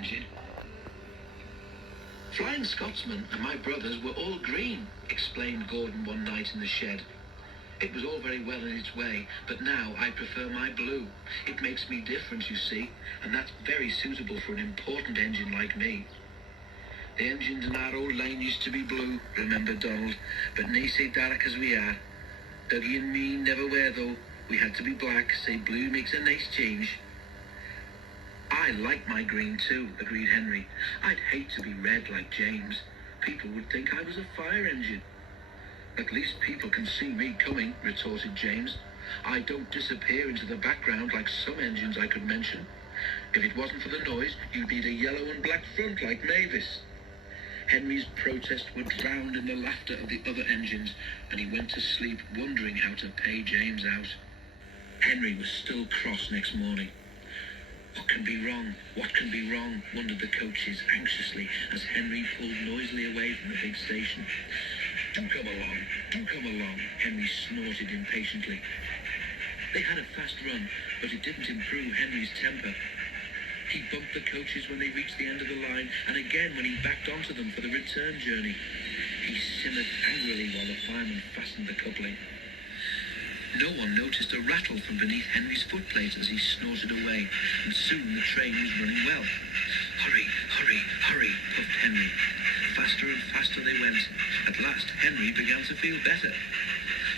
engine. Flying Scotsman and my brothers were all green, explained Gordon one night in the shed. It was all very well in its way, but now I prefer my blue. It makes me different, you see, and that's very suitable for an important engine like me. The engines in our old line used to be blue, remembered Donald, but nae sae dark as we are. Dougie and me never were, though. We had to be black, say blue makes a nice change. I like my green too, agreed Henry. I'd hate to be red like James. People would think I was a fire engine. At least people can see me coming, retorted James. I don't disappear into the background like some engines I could mention. If it wasn't for the noise, you'd need a yellow and black front like Mavis. Henry's protest was drowned in the laughter of the other engines, and he went to sleep wondering how to pay James out. Henry was still cross next morning. What can be wrong? What can be wrong? Wondered the coaches anxiously as Henry pulled noisily away from the big station. Do come along, do come along, Henry snorted impatiently. They had a fast run, but it didn't improve Henry's temper. He bumped the coaches when they reached the end of the line, and again when he backed onto them for the return journey. He simmered angrily while the fireman fastened the coupling. No one noticed a rattle from beneath Henry's footplate as he snorted away, and soon the train was running well. Hurry, hurry, hurry, puffed Henry. Faster and faster they went. At last, Henry began to feel better.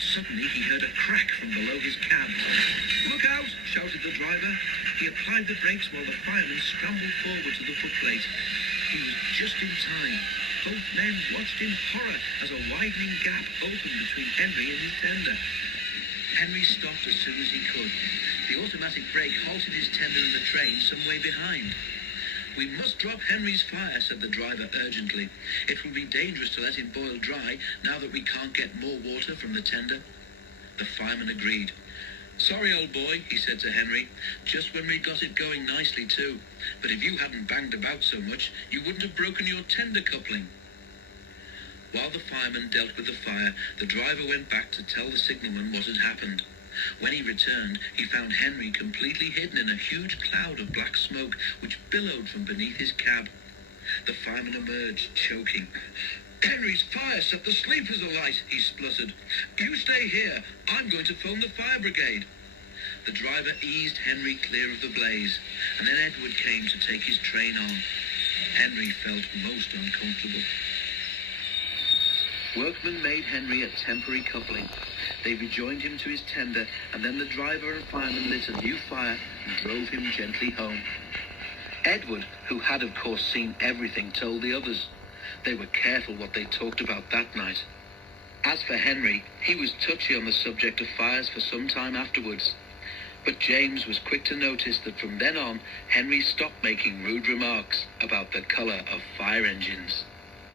Suddenly, he heard a crack from below his cab. Look out, shouted the driver. He applied the brakes while the fireman scrambled forward to the footplate. He was just in time. Both men watched in horror as a widening gap opened between Henry and his tender. Henry stopped as soon as he could. The automatic brake halted his tender and the train some way behind. We must drop Henry's fire, said the driver urgently. It will be dangerous to let it boil dry now that we can't get more water from the tender. The fireman agreed. Sorry, old boy, he said to Henry, just when we got it going nicely too. But if you hadn't banged about so much, you wouldn't have broken your tender coupling. While the fireman dealt with the fire, the driver went back to tell the signalman what had happened. When he returned, he found Henry completely hidden in a huge cloud of black smoke which billowed from beneath his cab. The fireman emerged, choking. Henry's fire set the sleepers alight, he spluttered. You stay here. I'm going to phone the fire brigade. The driver eased Henry clear of the blaze, and then Edward came to take his train on. Henry felt most uncomfortable. Workmen made Henry a temporary coupling. They rejoined him to his tender, and then the driver and fireman lit a new fire and drove him gently home. Edward, who had of course seen everything, told the others. They were careful what they talked about that night. As for Henry, he was touchy on the subject of fires for some time afterwards. But James was quick to notice that from then on, Henry stopped making rude remarks about the colour of fire engines.